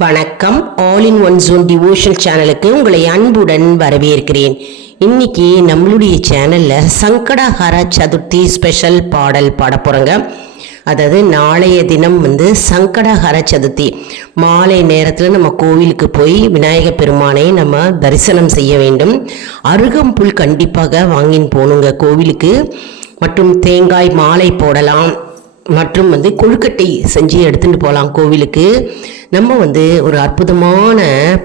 வணக்கம். All in one zone devotional சேனலுக்கு உங்களை அன்புடன் வரவேற்கிறேன். இன்னைக்கு நம்மளுடைய சேனலில் சங்கடஹர சதுர்த்தி ஸ்பெஷல் பாடல் பாட போகிறோங்க. அதாவது நாளைய தினம் சங்கடஹர சதுர்த்தி மாலை நேரத்தில் நம்ம கோவிலுக்கு போய் விநாயகர் பெருமானை நம்ம தரிசனம் செய்ய வேண்டும். அருகம்புல் கண்டிப்பாக வாங்கின்னு போகணுங்க கோவிலுக்கு. மற்றும் தேங்காய் மாலை போடலாம். மற்றும் கொழுக்கட்டை செஞ்சு எடுத்துகிட்டு போகலாம் கோவிலுக்கு. நம்ம ஒரு அற்புதமான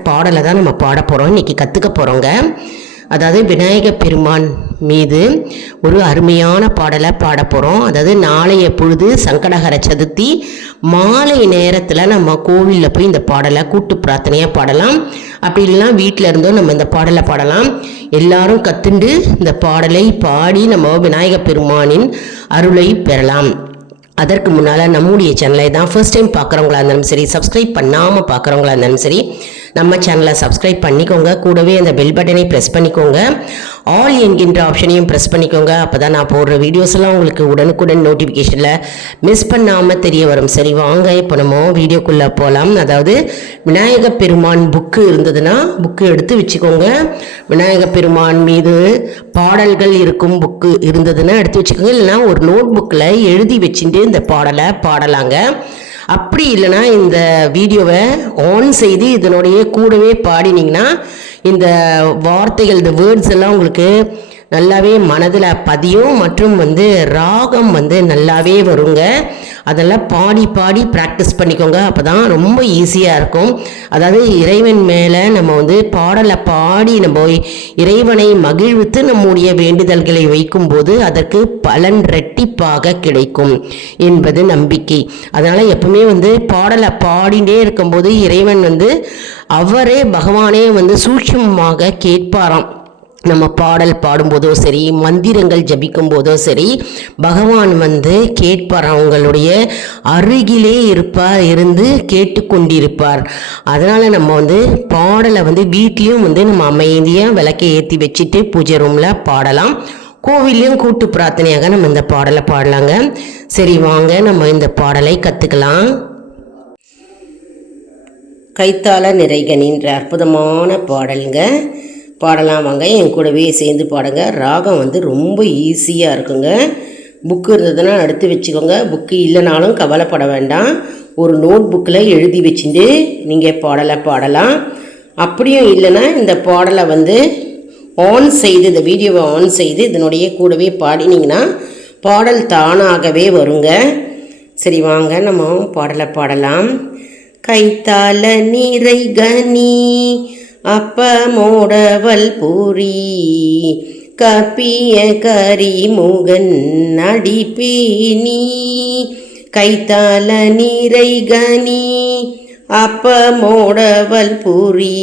பாடலை தான் நம்ம பாட போகிறோம், இன்றைக்கி கற்றுக்க போகிறோங்க. அதாவது விநாயகர் பெருமான் மீது ஒரு அருமையான பாடலை பாட போகிறோம். அதாவது நாளைய பொழுது சங்கடஹர சதுர்த்தி மாலை நேரத்தில் நம்ம கோவிலில் போய் இந்த பாடலை கூட்டு பிரார்த்தனையாக பாடலாம். அப்படி இல்லைன்னா வீட்டில் இருந்தோம் நம்ம இந்த பாடலை பாடலாம். எல்லாரும் கற்றுண்டு இந்த பாடலை பாடி நம்ம விநாயகர் பெருமானின் அருளை பெறலாம். அதற்கு முன்னால் நம்முடைய சேனலை தான் ஃபர்ஸ்ட் டைம் பார்க்குறவங்களா இருந்தாலும் சரி, சப்ஸ்கிரைப் பண்ணாமல் பார்க்குறவங்களா இருந்தாலும் சரி, நம்ம சேனலை சப்ஸ்கிரைப் பண்ணிக்கோங்க. கூடவே அந்த பெல் பட்டனை ப்ரெஸ் பண்ணிக்கோங்க. ஆல் என்கின்ற ஆப்ஷனையும் ப்ரெஸ் பண்ணிக்கோங்க. அப்போ தான் நான் போடுற வீடியோஸ் எல்லாம் உங்களுக்கு உடனுக்குடன் நோட்டிஃபிகேஷனில் மிஸ் பண்ணாமல் தெரிய வரும். சரி வாங்க, இப்போ நம்ம வீடியோக்குள்ளே போகலாம். அதாவது விநாயகர் பெருமான் புக்கு இருந்ததுன்னா புக்கு எடுத்து வச்சுக்கோங்க. விநாயகர் பெருமான் மீது பாடல்கள் இருக்கும் புக்கு இருந்ததுன்னா எடுத்து வச்சுக்கோங்க. இல்லைன்னா ஒரு நோட் புக்கில் எழுதி வச்சுட்டு இந்த பாடலை பாடலாங்க. அப்படி இல்லைன்னா இந்த வீடியோவை ஆன் செய்து இதனுடைய கூடவே பாடினீங்கன்னா இந்த வார்த்தைகள், இந்த வேர்ட்ஸ் எல்லாம் உங்களுக்கு நல்லாவே மனதில் பதியும். மற்றும் ராகம் நல்லாவே வருங்க. அதெல்லாம் பாடி பாடி ப்ராக்டிஸ் பண்ணிக்கோங்க. அப்போ தான் ரொம்ப ஈஸியாக இருக்கும். அதாவது இறைவன் மேலே நம்ம பாடலை பாடி நம்ம இறைவனை மகிழ்வித்து நம்முடைய வேண்டுதல்களை வைக்கும்போது அதற்கு பலன் ரெட்டிப்பாக கிடைக்கும் என்பது நம்பிக்கை. அதனால் எப்பவுமே பாடலை பாடிட்டே இருக்கும்போது இறைவன் அவரே பகவானே சூட்சமமாக கேட்பாராம். நம்ம பாடல் பாடும்போதோ சரி, மந்திரங்கள் ஜபிக்கும் போதோ சரி, பகவான் கேட்பார். அவங்களுடைய அருகிலே இருந்து கேட்டுக்கொண்டிருப்பார். அதனால் நம்ம பாடலை வீட்லேயும் நம்ம அமைதியாக விளக்கை ஏற்றி வச்சுட்டு பூஜை ரூமில் பாடலாம். கோவிலையும் கூட்டு பிரார்த்தனையாக நம்ம இந்த பாடலை பாடலாங்க. சரி வாங்க, நம்ம இந்த பாடலை கற்றுக்கலாம். கைத்தால நிறைகனின்ற அற்புதமான பாடலுங்க. பாடலாம் வாங்க, என் கூடவே சேர்ந்து பாடுங்க. ராகம் ரொம்ப ஈஸியாக இருக்குங்க. புக்கு இருந்ததுன்னா எடுத்து வச்சுக்கோங்க. புக்கு இல்லைனாலும் கவலைப்பட வேண்டாம். ஒரு நோட் புக்கில் எழுதி வச்சுட்டு நீங்கள் பாடலை பாடலாம். அப்படியும் இல்லைன்னா இந்த பாடலை ஆன் செய்து, இந்த வீடியோவை ஆன் செய்து இதனுடைய கூடவே பாடினீங்கன்னா பாடல் தானாகவே வருங்க. சரி வாங்க, நம்ம பாடலை பாடலாம். கைத்தால நிறைகனி அப்பமோடவல் பூரி கப்பிய கரிமுகன் அடிப்பேனி. கைத்தால நிறைகனி அப்பமோடவல் பூரி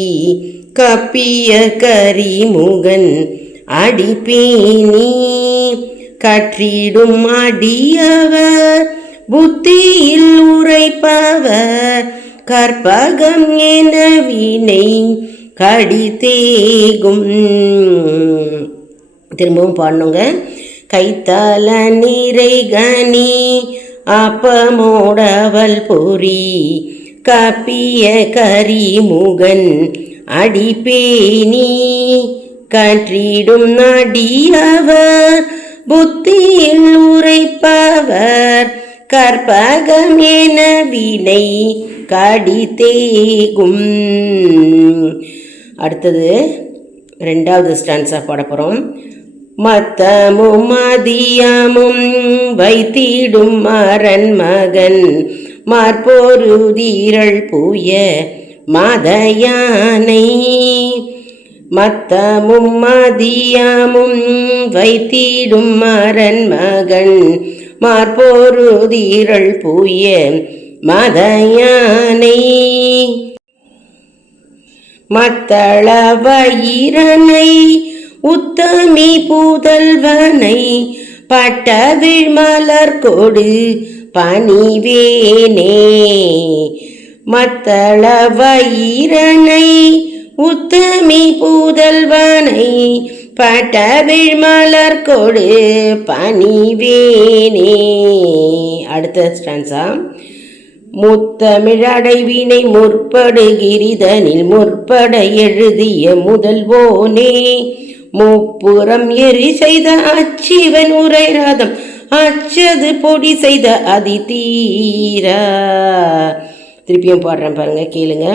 கப்பிய கரிமுகன் அடிப்பேனி. கற்றிடும் அடியவர் புத்தியில் உரைப்பவர் கற்பகம் என வினை கடித்தேகும். திரும்பவும் பாடணுங்க. கைத்தால நிறைகனி அப்பமோடவல் பொறி கப்பிய கரிமுகன் அடிப்பேனி. கற்றிடும் அடியவர் புத்தியில் உரைப்பவர் கற்பகம் என வினை கடித்தேகும். அடுத்தது ரெண்டாவது ஸ்டான்ஸா பாட போகிறோம். மத்தமும் மதியமும் வைத்திடும் மரன் மகன் மார்பொருதீரள் பூய மதயானை. மத்தமும் மதியமும் வைத்திடும் மரன் மகன் மார்பொருதீரள் பூய மதயானை. மத்தள வயிரனை உத்தமி புதல்வனை பட்டவிழ் மலர் கொடு பணிவேனே. மத்தள வயிரனை உத்தமி புதல்வனை பட்டவிழ் மலர் கொடு பணிவேனே. அடுத்த ஸ்டான்ஸா. முத்தமிழடைவினை முற்படுகிரிதனில் முற்பட எழுதிய முதல்வோனே முப்புறம் எரி செய்த அச்சிவன் உரை ரதம் அச்சது பொடி செய்த அதிதீரா. திருப்பியும் பாடுறேன் பாருங்க, கேளுங்க.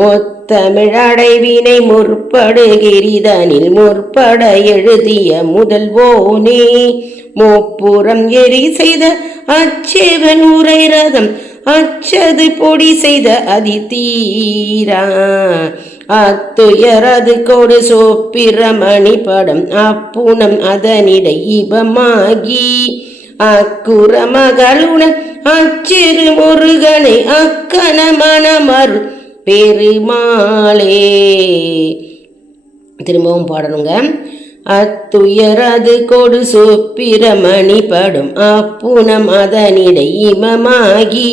முத்தமிழடைவினை முற்படுகிரிதனில் முற்பட எழுதிய முதல்வோனே முப்புறம் எரி செய்த அச்சிவன் உரை ரதம் அச்சது பொடி செய்த அதிதீரா. அத்துயரது கொடு சோப்பிரமணி படம் அப்புணம் அதனிடை இபமாகி அக்குற மகளுடன் அச்சிறு முருகனை அக்கன மனமருள் பெருமாளே. திரும்பவும் பாடணுங்க. அத்துயரது கொடு சோப்பிரமணி படும் அப்புணம் அதனிடை இமமாகி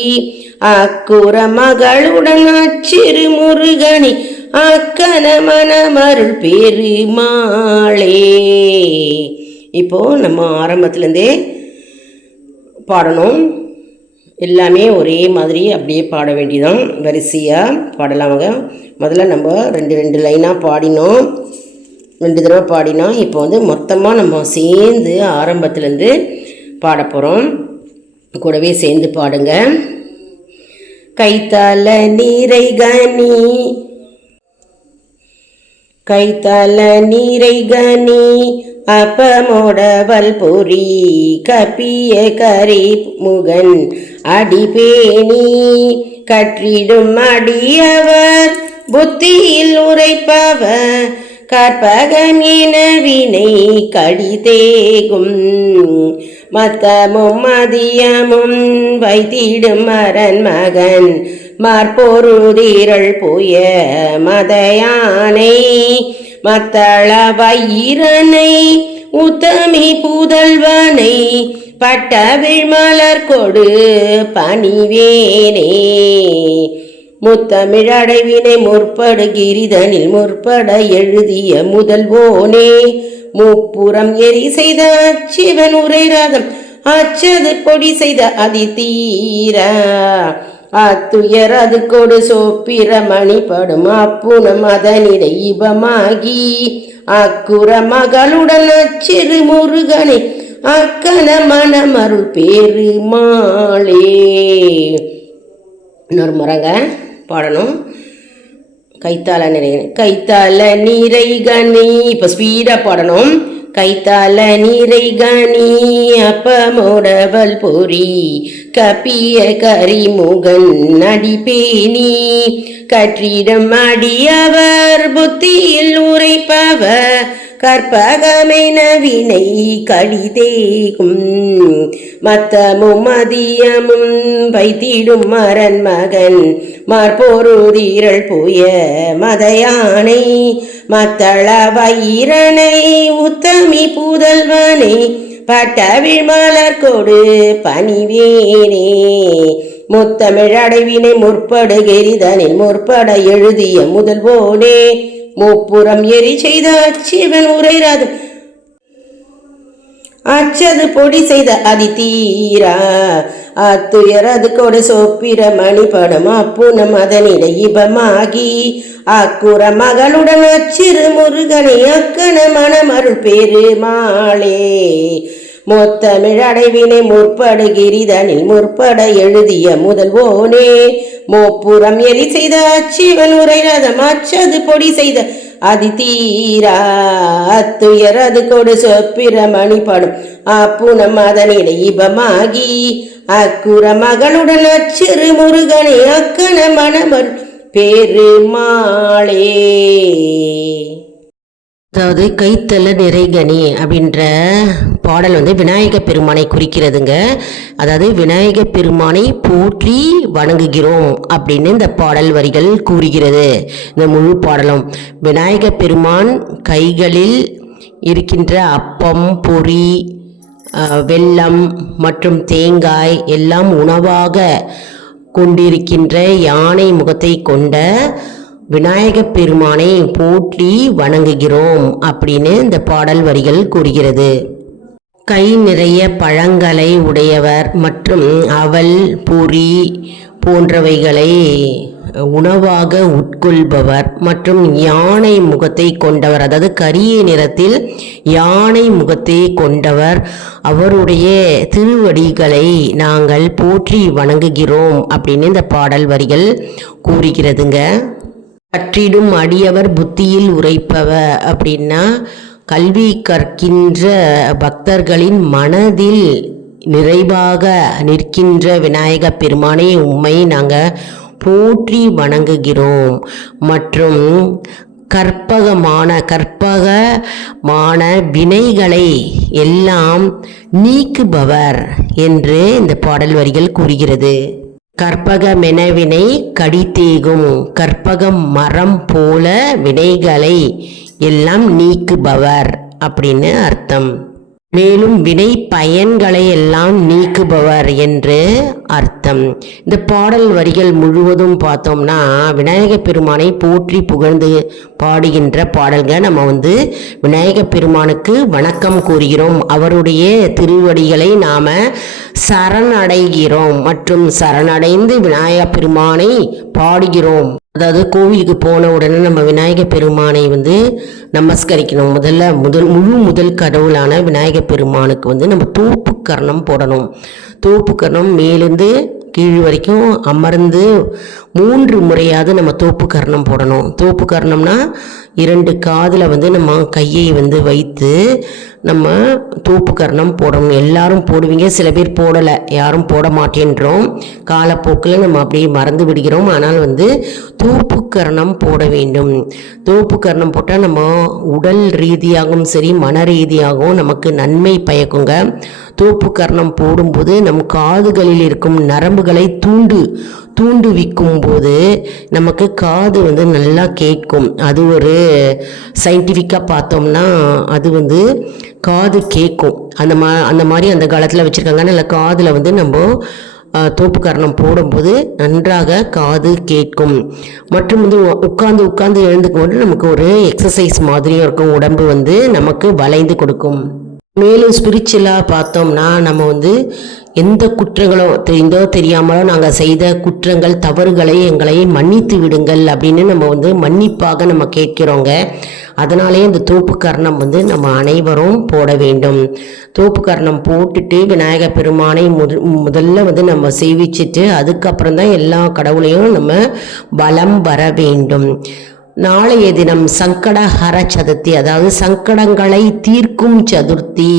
அக்குற மகளுடன் அச்சிறு முருகனை அக்கன மனமருள் பெருமாளே. இப்போ நம்ம ஆரம்பத்துலேருந்தே பாடணும். எல்லாமே ஒரே மாதிரி அப்படியே பாட வேண்டியதான், வரிசையாக பாடலாமாங்க. முதல்ல நம்ம ரெண்டு லைனாக பாடினோம், 2 தடவை பாடினோம். இப்போ மொத்தமாக நம்ம சேர்ந்து ஆரம்பத்துலேருந்து பாட போகிறோம். கூடவே சேர்ந்து பாடுங்க. கைத்தால நீரை கனி கைத்தால நீரை கனி அப்பமோடவல் பொறி கப்பிய கரி முகன் அடிபேணி கற்றிடும் அடியவர் புத்தியில் உரைப்பவர் கற்பகம் என வினை கடிதேகும் மத்தமும் மதியமும் வைத்திடும் மரன் மகன் மார்பொருதிரள் புய மதயானை மத்தள வயிரனை உத்தமி புதல்வனை பட்டவிழ் மலர் கொடு பணிவேனே. முத்தமிழடைவினை முற்படுகிரிதனில் முற்பட எழுதிய முதல்வோனே முப்புறம் எரி செய்த அச்சிவன் உரை ரதம் அச்சது பொடி செய்த அதிதீரா. அத்துயரது கொடு சோப்பிரமணி படும் அப்புணம் அதனிடை இபமாகி அக்குற மகளுடன் அச்சிறு முருகனை அக்கன மனமருள் பெருமாளே. இன்னொரு முறைங்க பாடணும். கைத்தால நீரை கனி. இப்போ ஸ்பீடாக பாடணும். கைத்தால நீரை கனி அப்பமோடவல் பொறி கப்பிய கரிமுகன் அடிபேணி கற்றிடம் அடியவர் புத்தியில் உரைப்பவர் கற்பகமென வினை கடிதேகும் மத்தமும் மதியமும் வைத்திடும் மரன் மகன் மார்பொருதிரள் புய மதயானை மத்தள வயிரனை உத்தமி புதல்வனை பட்டவிழ் மலர் கொடு பணிவேனே. முத்தமிழடைவினை முற்படுகிரிதனில் முற்பட எழுதிய முதல்வோனே முப்புறம் எரி செய்த அச்சிவன் உரை ரதம் அச்சது பொடி செய்த அதிதீரா. அத்துயரது கொடு சோப்பிரமணி படும் அப்புணம் அதனிடை இபமாகி அக்குற மகளுடன் அச்சிறு முருகனை அக்கன மனமருள் பெருமாளே. முத்தமிழடைவினை முற்படுகிரிதனில் முற்பட எழுதிய முதல்வோனே முப்புறம் எரி செய்த அச்சிவன் உரை ரதம் அச்சது பொடி செய்த அதிதீரா. அத்துயரது கொடு சொப்பிரமணி படும் அப்புணம் அதனிடை இபமாகி அக்குற மகளுடன் அச்சிறு முருகனை அக்கன மனமருள் பெருமாளே. அதாவது கைத்தல நிறைகனி அப்படின்ற பாடல் விநாயக பெருமானை குறிக்கிறதுங்க. அதாவது விநாயக பெருமானை போற்றி வணங்குகிறோம் அப்படின்னு இந்த பாடல் வரிகள் கூறுகிறது. இந்த முழு பாடலும் விநாயக பெருமான் கைகளில் இருக்கின்ற அப்பம், பொரி, வெல்லம் மற்றும் தேங்காய் எல்லாம் உணவாக கொண்டிருக்கின்ற யானை முகத்தை கொண்ட விநாயக பெருமானை போற்றி வணங்குகிறோம் அப்படின்னு இந்த பாடல் வரிகள் கூறுகிறது. கை நிறைய பழங்களை உடையவர் மற்றும் அவல், பொரி போன்றவைகளை உணவாக உட்கொள்பவர் மற்றும் யானை முகத்தை கொண்டவர், அதாவது கரிய நிறத்தில் யானை முகத்தை கொண்டவர், அவருடைய திருவடிகளை நாங்கள் போற்றி வணங்குகிறோம் அப்படின்னு இந்த பாடல் வரிகள் கூறுகிறதுங்க. கற்றிடும் அடியவர் புத்தியில் உரைப்பவர் அப்படின்னா கல்வி கற்கின்ற பக்தர்களின் மனதில் நிறைவாக நிற்கின்ற விநாயக பெருமானை உம்மை நாங்கள் போற்றி வணங்குகிறோம். மற்றும் கற்பகமான வினைகளை எல்லாம் நீக்குபவர் என்று இந்த பாடல் வரிகள் கூறுகிறது. கற்பகமெனவினை கடித்தேகும், கற்பகம் மரம் போல வினைகளை எல்லாம் நீக்குபவர் அப்படின்னு அர்த்தம். மேலும் வினை பயன்களை எல்லாம் நீக்குபவர் என்று அர்த்தம். இந்த பாடல் வரிகள் முழுவதும் பார்த்தோம்னா விநாயக பெருமானை போற்றி புகழ்ந்து பாடுகின்ற பாடல்கள். நம்ம விநாயக பெருமானுக்கு வணக்கம் கூறுகிறோம், அவருடைய திருவடிகளை நாம சரணடைகிறோம் மற்றும் சரணடைந்து விநாயக பெருமானை பாடுகிறோம். அதாவது கோவிலுக்கு போன உடனே நம்ம விநாயக பெருமானை நமஸ்கரிக்கணும். முதல் கடவுளான விநாயக பெருமானுக்கு நம்ம தோப்பு கர்ணம் போடணும். தோப்பு கர்ணம் மேலிருந்து கீழ் வரைக்கும் அமர்ந்து 3 முறையாவது நம்ம தோப்பு கர்ணம் போடணும். தோப்பு கர்ணம்னா 2 காதில் நம்ம கையை வைத்து நம்ம தோப்பு கர்ணம் போடணும். எல்லாரும் போடுவீங்க, சில பேர் போடலை, யாரும் போட மாட்டேன்றோம். காலப்போக்கில் நம்ம அப்படியே மறந்து விடுகிறோம். ஆனால் தோப்பு கர்ணம் போட வேண்டும். தோப்பு கர்ணம் போட்டால் நம்ம உடல் ரீதியாகவும் சரி மன ரீதியாகவும் நமக்கு நன்மை பயக்குங்க. தோப்பு கர்ணம் போடும்போது நம் காதுகளில் இருக்கும் நரம்புகளை தூண்டுவிக்கும் போது நமக்கு காது நல்லா கேட்கும். அது ஒரு சயின்டிஃபிக்காக பார்த்தோம்னா அது காது கேட்கும். அந்த மாதிரி அந்த காலத்தில் வச்சுருக்காங்க. நல்ல காதில் நம்ம தோப்பு கர்ணம் போடும்போது நன்றாக காது கேட்கும். மற்றும் உட்கார்ந்து எழுந்துக்கும் போது நமக்கு ஒரு எக்ஸசைஸ் மாதிரியும் இருக்கும். உடம்பு நமக்கு வளைந்து கொடுக்கும். மேலும் ஸ்பிரிச்சுவலாக பார்த்தோம்னா நம்ம எந்த குற்றங்களோ தெரிந்தோ தெரியாமலோ நாங்கள் செய்த குற்றங்கள் தவறுகளை எங்களை மன்னித்து விடுங்கள் அப்படின்னு நம்ம மன்னிப்பாக நம்ம கேட்கிறோங்க. அதனாலே இந்த தோப்பு கர்ணம் நம்ம அனைவரும் போட வேண்டும். தோப்பு கர்ணம் போட்டுட்டு விநாயக பெருமானை முதல்ல நம்ம சேவிச்சுட்டு அதுக்கப்புறம் தான் எல்லா கடவுளையும் நம்ம வலம் வர வேண்டும். நாளைய தினம் சங்கடஹர சதுர்த்தி, அதாவது சங்கடங்களை தீர்க்கும் சதுர்த்தி.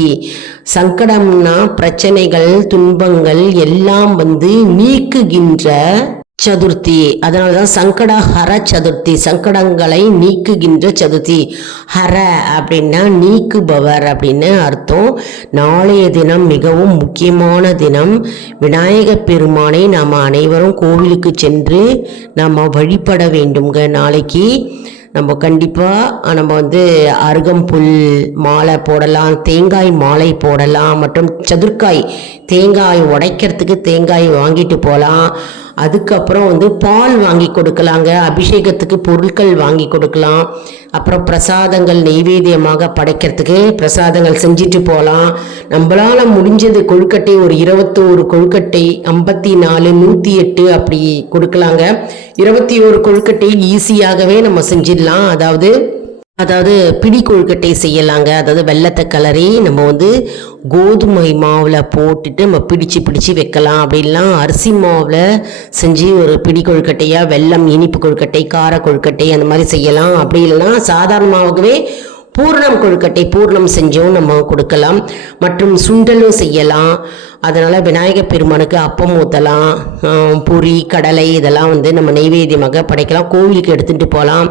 சங்கடம்னா பிரச்சனைகள் துன்பங்கள் எல்லாம் நீக்குகின்ற சதுர்த்தி. அதனால தான் சங்கடஹர சதுர்த்தி, சங்கடங்களை நீக்குகின்ற சதுர்த்தி. ஹர அப்படின்னா நீக்குபவர் அப்படின்னு அர்த்தம். நாளைய தினம் மிகவும் முக்கியமான தினம். விநாயக பெருமானை நாம் அனைவரும் கோவிலுக்கு சென்று நாம் வழிபட வேண்டுங்க. நாளைக்கு நம்ம கண்டிப்பாக நம்ம அருகம்புல் மாலை போடலாம், தேங்காய் மாலை போடலாம், மற்றும் சதுர்க்காய் தேங்காய் உடைக்கிறதுக்கு தேங்காய் வாங்கிட்டு போகலாம். அதுக்கப்புறம் பால் வாங்கி கொடுக்கலாங்க. அபிஷேகத்துக்கு பொருட்கள் வாங்கி கொடுக்கலாம். அப்புறம் பிரசாதங்கள் நெய்வேத்தியமாக படைக்கிறதுக்கு பிரசாதங்கள் செஞ்சுட்டு போகலாம். நம்மளால் முடிஞ்சது கொழுக்கட்டை ஒரு 21 கொழுக்கட்டை 54 108 அப்படி கொடுக்கலாங்க. 21 கொழுக்கட்டை ஈஸியாகவே நம்ம செஞ்சிடலாம். அதாவது பிடி கொழுக்கட்டை செய்யலாங்க. அதாவது வெல்லத்தை கலரி நம்ம கோதுமை மாவில் போட்டுட்டு நம்ம பிடிச்சு வைக்கலாம். அப்படிலாம் அரிசி மாவில் செஞ்சு ஒரு பிடி கொழுக்கட்டையாக வெல்லம் இனிப்பு கொழுக்கட்டை கார கொழுக்கட்டை அந்த மாதிரி செய்யலாம். அப்படி இல்லைன்னா சாதாரணமாகவே பூர்ணம் கொழுக்கட்டை பூர்ணம் செஞ்சும் நம்ம கொடுக்கலாம். மற்றும் சுண்டலும் செய்யலாம். அதனால் விநாயக பெருமானுக்கு அப்பம் ஊற்றலாம். பொரி கடலை இதெல்லாம் நம்ம நெய்வேத்தியமாக படைக்கலாம். கோவிலுக்கு எடுத்துகிட்டு போகலாம்.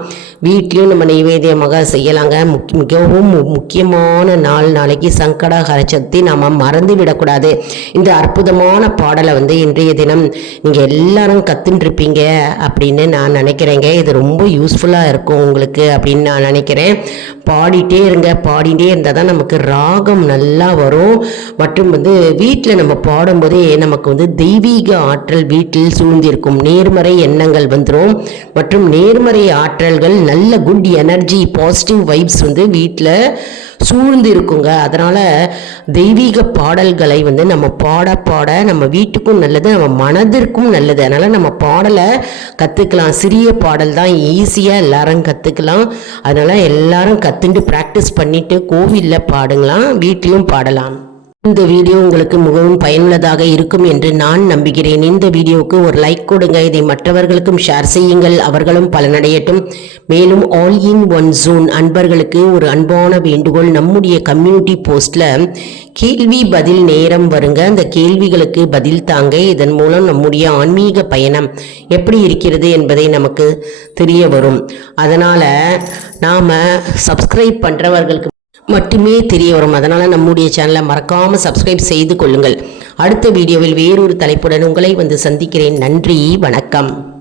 வீட்லேயும் நம்ம நெய்வேத்தியமாக செய்யலாங்க. மிகவும் முக்கியமான நாளைக்கு சங்கடஹர சதுர்த்தி. நாம் மறந்து விடக்கூடாது. இந்த அற்புதமான பாடலை இன்றைய தினம் நீங்கள் எல்லாரும் கற்றுட்டுருப்பீங்க அப்படின்னு நான் நினைக்கிறேங்க. இது ரொம்ப யூஸ்ஃபுல்லாக இருக்கும் உங்களுக்கு அப்படின்னு நான் நினைக்கிறேன். பாடிட்டே இருந்தால் தான் நமக்கு ராகம் நல்லா வரும். மற்றும் வீட்டில் நம்ம பாடும்போதே நமக்கு தெய்வீக ஆற்றல் வீட்டில் சூழ்ந்திருக்கும். நேர்மறை எண்ணங்கள் வந்துடும். மற்றும் நேர்மறை ஆற்றல்கள் நல்ல குட் எனர்ஜி பாசிட்டிவ் வைப்ஸ் வந்து வீட்டில் சூழ்ந்து இருக்குங்க. அதனால் தெய்வீக பாடல்களை வந்து நம்ம பாட பாட நம்ம வீட்டுக்கும் நல்லது, நம்ம மனதிற்கும் நல்லது. அதனால் நம்ம பாடலை கற்றுக்கலாம். சிறிய பாடல் தான், ஈஸியாக எல்லாரும் கற்றுக்கலாம். அதனால் எல்லாரும் கற்றுண்டு ப்ராக்டிஸ் பண்ணிவிட்டு கோவிலில் பாடுங்களாம், வீட்லேயும் பாடலாம். இந்த வீடியோ உங்களுக்கு மிகவும் பயனுள்ளதாக இருக்கும் என்று நான் நம்புகிறேன். இந்த வீடியோவுக்கு ஒரு லைக் கொடுங்க. இதை மற்றவர்களுக்கும் ஷேர் செய்யுங்கள், அவர்களும் பலனடையட்டும். மேலும் ஆல் இன் ஒன் ஜோன் அன்பர்களுக்கு ஒரு அன்பான வேண்டுகோள். நம்முடைய கம்யூனிட்டி போஸ்டில் கேள்வி பதில் நேரம் வருங்க. அந்த கேள்விகளுக்கு பதில் தாங்க. இதன் மூலம் நம்முடைய ஆன்மீக பயணம் எப்படி இருக்கிறது என்பதை நமக்கு தெரிய வரும். அதனால் நாம் சப்ஸ்கிரைப் பண்ணுறவர்களுக்கு மட்டுமே தெரிய வரும். அதனால் நம்முடைய சேனலை மறக்காமல் சப்ஸ்கிரைப் செய்து கொள்ளுங்கள். அடுத்த வீடியோவில் வேறொரு தலைப்புடன் உங்களை வந்து சந்திக்கிறேன். நன்றி, வணக்கம்.